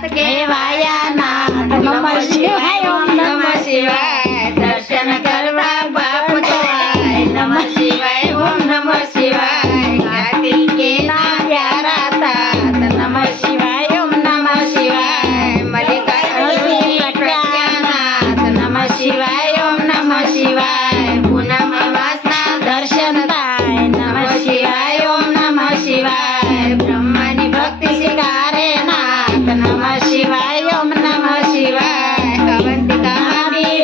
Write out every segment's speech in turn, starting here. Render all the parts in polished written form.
नाथ केवाया नाथ नमः शिवाय ओम नमः शिवाय दर्शन करवा बाप तवाय नमः शिवाय ओम नमः शिवाय घाटी के ना प्यारा तात नमः शिवाय ओम नमः शिवाय मल्लिकार्जुनी प्रज्ञानाथ नमः शिवाय ओम नमः शिवाय पूनम वासना दर्शन ताय नमः शिवाय ओम नमः शिवाय ब्रह्मनि भक्ति शिकारे नाथ नमः शिवाय ओम नमः शिवाय अवंतिका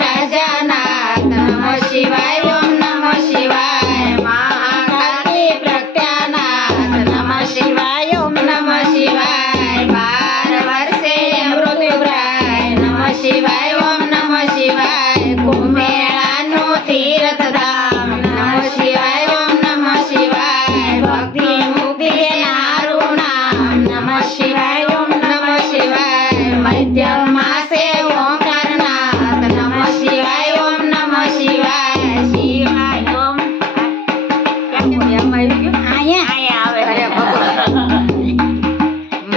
राजा नाथ नमः शिवाय ओम नमः शिवाय महाकाली प्रत्यानाथ नमः शिवाय ओम नमः शिवाय 12 वर्षे मृत्युराय नमः शिवाय ओम नमः शिवाय कुंभमेळानु तीर्थधाम नमः शिवाय ओम नमः शिवाय भक्ति मुक्ति देनारू नाम नमः शिवाय ओम नमः शिवाय मध्यम मासे ओंकारनाथ नमः शिवाय ओम नमः शिवाय शिवाय ओम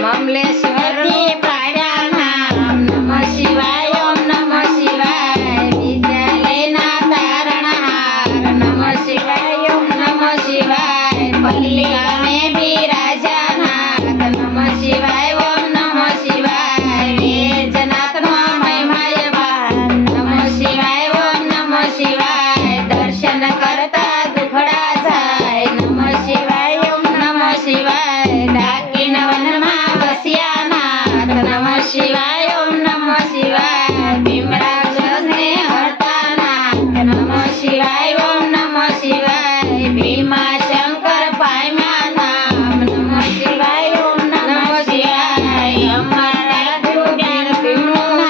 ममलेश्वरी पाड्या नाम नमः शिवाय ओम नमः शिवाय विद्यालयना तारणहार नमः शिवाय ओम नमः शिवाय पल्लिका में विराजनाथ नमः शिवाय ओम नमः शिवाय वेजनाथ महिमायवान नमः शिवाय ओम नमः शिवाय दर्शन करता दुखड़ा जाय नमः शिवाय ओम नमः शिवाय डाकिन वनमा वस्यानाथ नमः शिवाय ओम नमः शिवाय भीमराक्षसने हरतानाथ नमः शिवाय ओम नमः शिवाय भीमा शंकर पायमानाम नमः शिवाय ओम नमः शिवाय अमराजु ज्ञान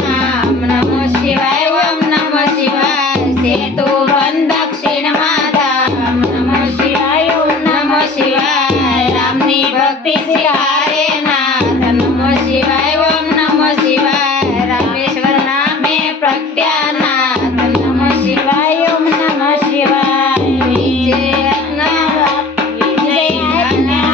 नाम नमः शिवाय ओम नमः शिवाय सेतु बंध दक्षिण माधाम नमः शिवाय ओम नमः शिवाय रामनी भक्ति सिहारे नाथ नमः शिवाय ओम नमः शिवाय रामेश्वर नामे प्रज्ञानाथ नमः शिवाय ओम नमः शिवाय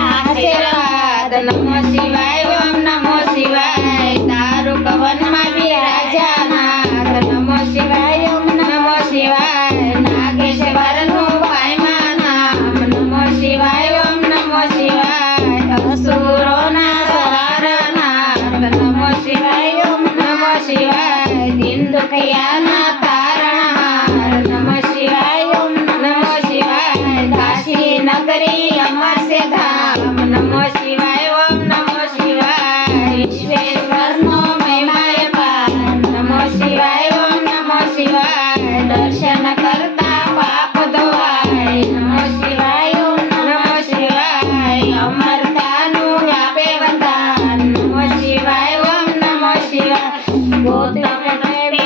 आशीर्वाद नमः शिवाय ओम नमः शिवाय दारुक वनमा विराजनाथ नमः शिवाय ओम नमः शिवाय नागेश्वर नु पायमानाम नमः शिवाय ओम नमः शिवाय असुरोना सहारनाथ नमः शिवाय ओम नमः शिवाय दिन दुखियाना तारणहार नमः शिवाय ओम नमः शिवाय काशी नगरी अमर से धाम नमः शिवाय ओम नमः शिवाय विश्वेश्वर नो महिमाय पार नमः शिवाय ओम नमः शिवाय दर्शन करता पाप धोवाय नमः शिवाय ओम नमः शिवाय अमरतानु व्यापे वरदान नमः शिवाय ओम नमः शिवाय गौतम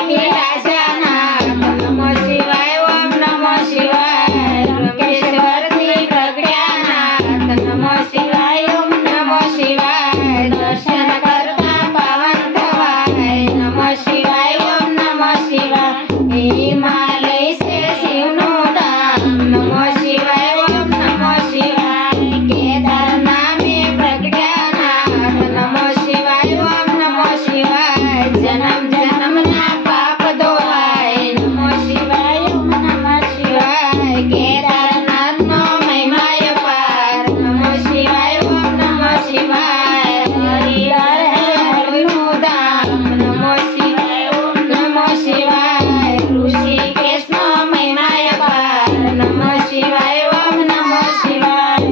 विराजनाथ नमः शिवाय ओम नमः शिवाय रमेश्वर प्रज्ञानाथ नमः शिवाय ओम नमः शिवाय दर्शन करता पावन थवाय नमः शिवाय ओम नमः शिवाय हिमालय से शिवनु धाम नमः शिवाय ओम नमः शिवाय केदारनाथ में प्रज्ञानाथ नमः शिवाय ओम नमः शिवाय जन्म जन्म ना पाप धोवाय नमः शिवाय ओम नमः शिवाय केदारनाथ नो महिमाय पार नमः शिवाय ओम नमः शिवाय हरिहर हरनु धाम नमः शिवाय ओम नमः शिवाय ऋषिकेश नो महिमाय पार नमः शिवाय ओम नमः शिवाय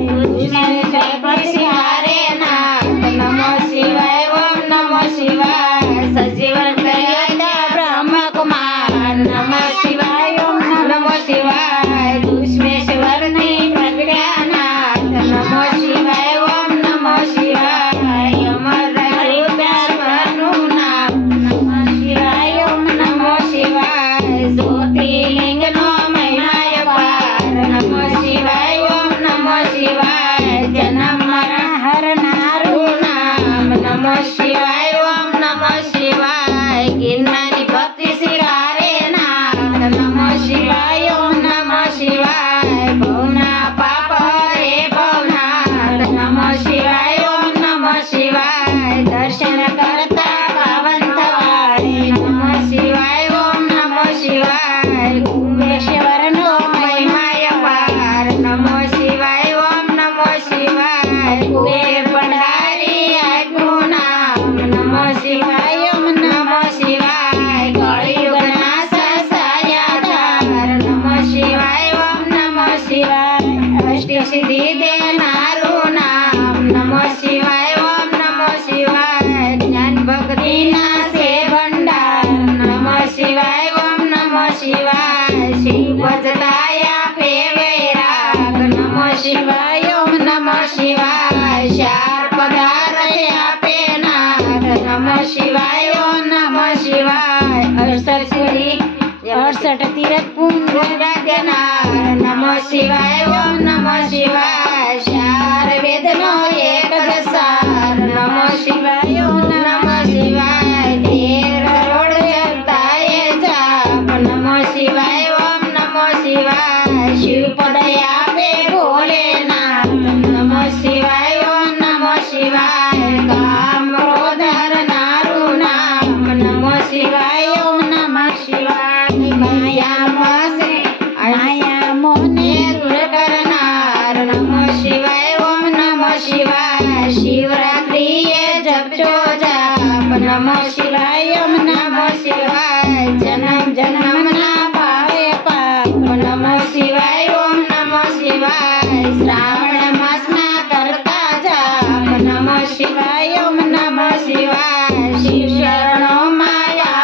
सिहारे नाथ नमः शिवाय ओम नमः शिवाय सजीवन करिया ब्रह्म कुमार नमः शिवाय ओम नमः शिवाय दुष्मेश्वर ने प्रज्ञानाथ नमः शिवाय ओम नमः शिवाय अमर रुद्रनु नाम नमः शिवाय ओम नमः शिवाय ज्योतिर्लिंग नो महिमाय पार नमः शिवाय ओम नमः शिवाय जन्म मरण हरनारू नाम नमः शिवाय ओम नमः शिवाय गिरनारी भक्ति सिरारे नाथ नमः शिवाय ओम नमः शिवाय भवना पाप हरे भवनाथ नमः शिवाय ओम नमः शिवाय दर्शन करता शिवाय ओम नमः शिवाय 68 तीर्थ पुण्य देनार नमः शिवाय ओम नमः शिवाय 4 वेदनो एक सार नमः शिवाय ओम नमः शिवाय 13 करोड़ जपताए जाप नमः शिवाय ओम नमः शिवाय शिव पदया पे भोलेनाथ नमः शिवाय ओम नमः शिवाय काम क्रोध हरनारु नाम नमः शिवाय ओम नमः शिवाय माया मोहने दूर करनार नमः शिवाय ओम नमः शिवाय शिवरात्रि ये जपजो जाप नमः शिवाय ओम नमः शिवाय जन्म जन्म ना पावे पाप नमः शिवाय ओम नमः शिवाय श्रावण मास ना करता जाप नमः शिवाय ओम नमः शिवाय शिव शरणो माया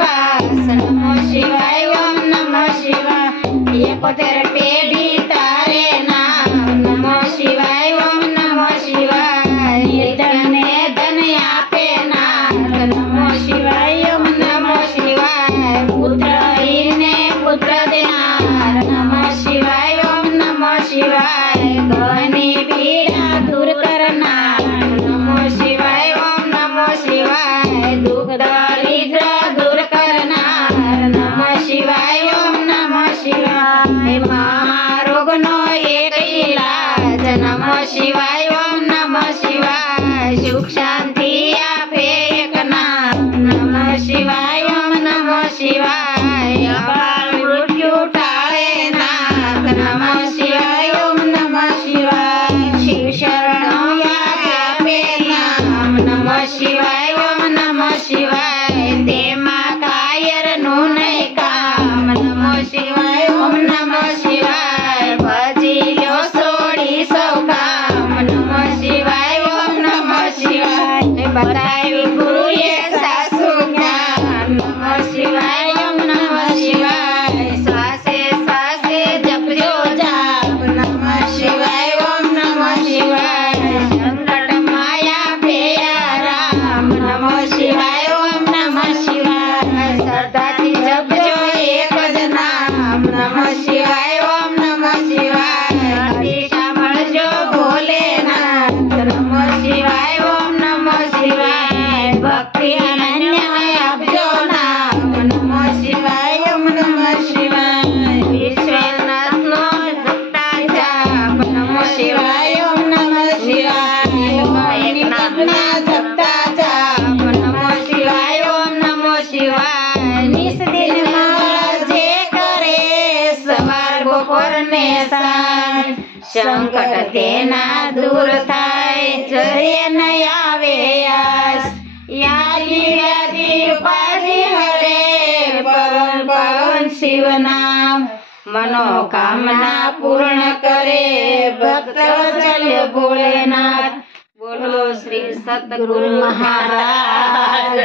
वास नमः शिवाय ओम नमः शिवाय 71 पेढ़ी तारे नाम नमः शिवाय ओम नमः शिवाय निर्धने धन आपे नाथ नमः शिवाय ओम नमः शिवाय पुत्रहीने पुत्र देनार नमः शिवाय ओम नमः शिवाय घनी पीड़ा दूर करनार नमः शिवाय ओम नमः शिवाय दुख दरिद्र दूर करनार नमः शिवाय ओम नमः शिवाय महारोग नो एक इलाज नमः शिवाय ओम नमः शिवाय सुख शांति आपे एक नाम नमः शिवाय ओम नमः शिवाय अकाल मृत्यु टाळे नाथ नमः शिवाय ओम नमः शिवाय शिव शरणो आपे नाम नमः शिवाय ओम नमः शिवाय तेमा कायर नु नहीं काम नमः शिवाय ओम नमः शिवाय भजी लो सोड़ी सौ काम नमः शिवाय ओम नमः शिवाय बताई गुरु ये सासु ज्ञान नमः शिवाय ओम नमः शिवाय सासे सासे जप जो जाप नमः शिवाय ओम नमः शिवाय संकट माया पेया राम नमः शिवाय ओम नमः शिवाय सदाची जप जो एक नाम नमः शिवाय ओम नमः शिवाय सांभळ जो भोलेनाथ नमः शिवाय ओम नमः शिवाय भक्ति अनन्य अब्जो नाम नमः शिवाय ओम नमः शिवाय विश्वनाथ नो जपता जाप नमः शिवाय ओम नमः शिवाय एकनाथ ना जपता जाप नमः शिवाय ओम नमः शिवाय निस दिन माळ जे करे सवार बपोर ने सांज संकट तेना दूर थाय जरे न आवे आस यादी व्याधी उपाधी हरे पवन पवन शिव नाम मनोकामना पूर्ण करे भक्त चल्य भोलेनाथ बोलो श्री सतगुरु महाराज।